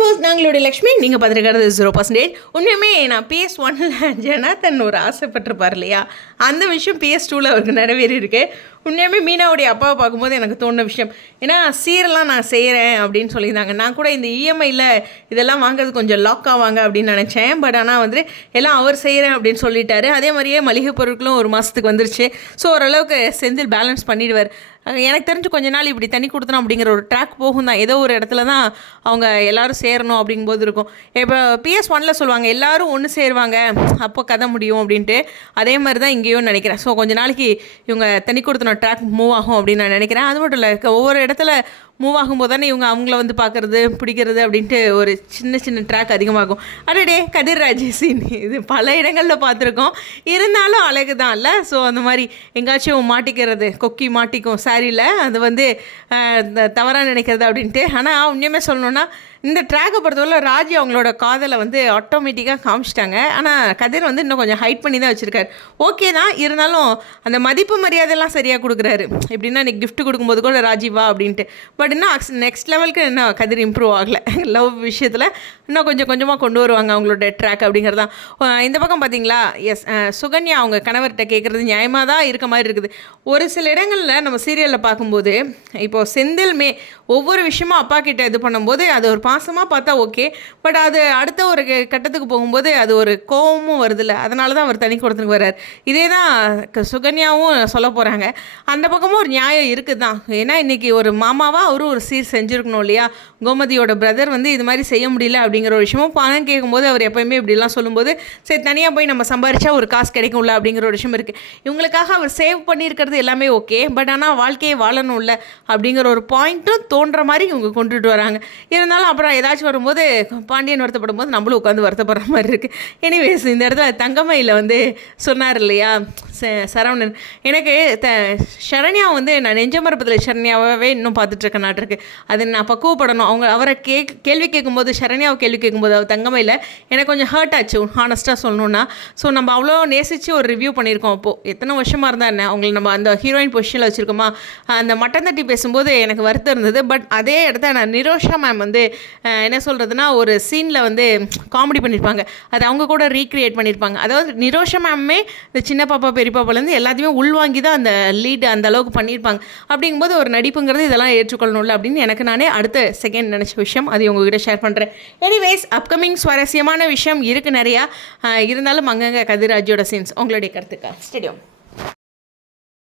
போஸ் நாங்களுடைய லக்ஷ்மி நீங்கள் பார்த்துருக்கிறது zero percentage உண்மையுமே நான் பிஎஸ் ஒன்னில் ஜனாதன் ஒரு ஆசைப்பட்டிருப்பார் இல்லையா? அந்த விஷயம் பிஎஸ் டூவில் அவருக்கு நிறைவேறி இருக்குது உண்மையுமே மீனாவுடைய அப்பாவை பார்க்கும்போது எனக்கு தோணுன விஷயம் ஏன்னா சீரெல்லாம் நான் செய்கிறேன் அப்படின்னு சொல்லியிருந்தாங்க. நான் கூட இந்த இஎம்ஐயில் இதெல்லாம் வாங்குறது கொஞ்சம் லாக் ஆவாங்க அப்படின்னு நினச்சேன். பட் ஆனால் வந்து எல்லாம் அவர் செய்கிறேன் அப்படின்னு சொல்லிட்டாரு. அதே மாதிரியே மளிகை பொருட்களும் ஒரு மாதத்துக்கு வந்துருச்சு. ஸோ ஓரளவுக்கு செந்தில் பேலன்ஸ் பண்ணிடுவார். எனக்கு தெரிஞ்சு கொஞ்ச நாள் இப்படி தண்ணி கொடுத்தணும் அப்படிங்கிற ஒரு ட்ராக் போகும் தான். ஏதோ ஒரு இடத்துல தான் அவங்க எல்லாரும் சேரணும் அப்படிங்கும்போது இருக்கும். இப்போ பிஎஸ் ஒனில் சொல்லுவாங்க எல்லோரும் ஒன்று சேருவாங்க அப்போ கதை முடியும் அப்படின்ட்டு. அதே மாதிரி தான் இங்கேயும் நினைக்கிறேன். ஸோ கொஞ்ச நாளைக்கு இவங்க தண்ணி கொடுத்தன ட்ராக் மூவ் ஆகும் அப்படின்னு நான் நினைக்கிறேன். அது மட்டும் இல்லை ஒவ்வொரு இடத்துல மூவ் ஆகும்போது தானே இவங்க அவங்கள வந்து பார்க்குறது பிடிக்கிறது அப்படின்ட்டு ஒரு சின்ன சின்ன ட்ராக் அதிகமாகும். அடடே கதிர் ராஜேசின் இது பல இடங்களில் பார்த்துருக்கோம். இருந்தாலும் அழகு தான் இல்லை ஸோ அந்த மாதிரி எங்காச்சும் மாட்டிக்கிறது கொக்கி மாட்டிக்கும் சாரியில் அது வந்து தவறாக நினைக்கிறது அப்படின்ட்டு. ஆனால் உண்மையுமே சொல்லணுன்னா இந்த ட்ராக்கை பொறுத்தவரை ராஜி அவங்களோட காதலை வந்து ஆட்டோமேட்டிக்காக காமிச்சிட்டாங்க. ஆனால் கதிர் வந்து இன்னும் கொஞ்சம் ஹைட் பண்ணி தான் வச்சுருக்காரு. ஓகே தான் இருந்தாலும் அந்த மதிப்பு மரியாதைலாம் சரியாக கொடுக்குறாரு. எப்படின்னா நீ கிஃப்ட் கொடுக்கும்போது கூட ராஜீவா அப்படின்ட்டு. பட் இன்னும் நெக்ஸ்ட் லெவலுக்கு இன்னும் கதிர் இம்ப்ரூவ் ஆகலை. லவ் விஷயத்தில் இன்னும் கொஞ்சம் கொஞ்சமாக கொண்டு வருவாங்க அவங்களோட ட்ராக் அப்படிங்கிறது தான் இந்த பக்கம் பார்த்தீங்களா எஸ் சுகன்யா அவங்க கணவர்கிட்ட கேட்குறது நியாயமாக தான் இருக்க மாதிரி இருக்குது. ஒரு சில இடங்களில் நம்ம சீரியலில் பார்க்கும்போது இப்போது செந்தில்மே ஒவ்வொரு விஷயமும் அப்பா கிட்ட இது பண்ணும்போது அது ஒரு பாசமாக பார்த்தா ஓகே. பட் அது அடுத்த ஒரு கட்டத்துக்கு போகும்போது அது ஒரு கோவமும் வருதுல்ல. அதனால தான் அவர் தனி கொடுத்துக்கு வர்றார் இதே தான் க- சுகன்யாவும் சொல்ல போகிறாங்க அந்த பக்கமும் ஒரு நியாயம் இருக்குது தான் ஏன்னா இன்றைக்கி ஒரு மாமாவாக அவரும் ஒரு சீர் செஞ்சுருக்கணும் இல்லையா? கோமதியோட பிரதர் வந்து இது மாதிரி செய்ய முடியல அப்படிங்கிற ஒரு விஷயமும் பணம் கேட்கும்போது அவர் எப்போயுமே இப்படிலாம் சொல்லும்போது சரி தனியாக போய் நம்ம சம்பாரிச்சா ஒரு காசு கிடைக்கும்ல அப்படிங்கிற ஒரு விஷயம் இருக்குது இவங்களுக்காக அவர் சேவ் பண்ணியிருக்கிறது எல்லாமே ஓகே. பட் ஆனால் வாழ்க்கையை வாழணும்ல அப்படிங்கிற ஒரு பாயிண்ட்டும் தோன்ற மாதிரி இவங்க கொண்டுட்டு வராங்க. இருந்தாலும் அப்புறம் ஏதாச்சும் வரும்போது பாண்டியன் வருத்தப்படும் போது நம்மளும் உட்காந்து வருத்தப்படுற மாதிரி இருக்குது எனிவேஸ் இந்த இடத்துல தங்கமயில வந்து சொன்னார் இல்லையா? சரவணன். எனக்கு த சரண்யா வந்து நான் நெஞ்சமரப்பத்தில் சரண்யாவே இன்னும் பார்த்துட்ருக்கேன் நாட்டிருக்கு. அது நான் பக்குவப்படணும் அவங்க அவரை கேக் கேள்வி கேட்கும்போது சரண்யாவை கேள்வி கேட்கும்போது அவர் தங்கமையில் எனக்கு கொஞ்சம் ஹர்ட் ஆச்சு ஹானஸ்ட்டாக சொல்லணுன்னா ஸோ நம்ம அவ்வளோ நேசித்து ஒரு ரிவ்யூ பண்ணியிருக்கோம். அப்போது எத்தனை வருஷமாக இருந்தால் என்ன? அவங்களை நம்ம அந்த ஹீரோயின் பொசிஷனில் வச்சுருக்கோமா? அந்த மட்டன் தட்டி பேசும்போது எனக்கு வருத்தம் இருந்தது. பட் அதே இடத்த நான் நிரோஷா மேம் வந்து என்ன சொல்கிறதுனா ஒரு சீனில் வந்து காமெடி பண்ணியிருப்பாங்க அது அவங்க கூட ரீக்ரியேட் பண்ணியிருப்பாங்க அதாவது நிரோஷா மேம்மே இந்த சின்ன பாப்பா பேர் பெரியப்பாப்பிலேருந்து எல்லாத்தையுமே உள்வாங்கி தான் அந்த லீடு அந்த அளவுக்கு பண்ணியிருப்பாங்க. அப்படிங்கும்போது ஒரு நடிப்புங்கிறது இதெல்லாம் ஏற்றுக்கொள்ளணும்ல அப்படின்னு எனக்கு நானே அடுத்த செகண்ட் நினச்ச விஷயம் அது உங்ககிட்ட ஷேர் பண்ணுறேன் எனிவேஸ் அப்கமிங் சுவாரஸ்யமான விஷயம் இருக்குது நிறையா. இருந்தாலும் அங்கங்கே கதிராஜோட சீன்ஸ் உங்களுடைய கருத்துக்கா ஸ்டேடியம்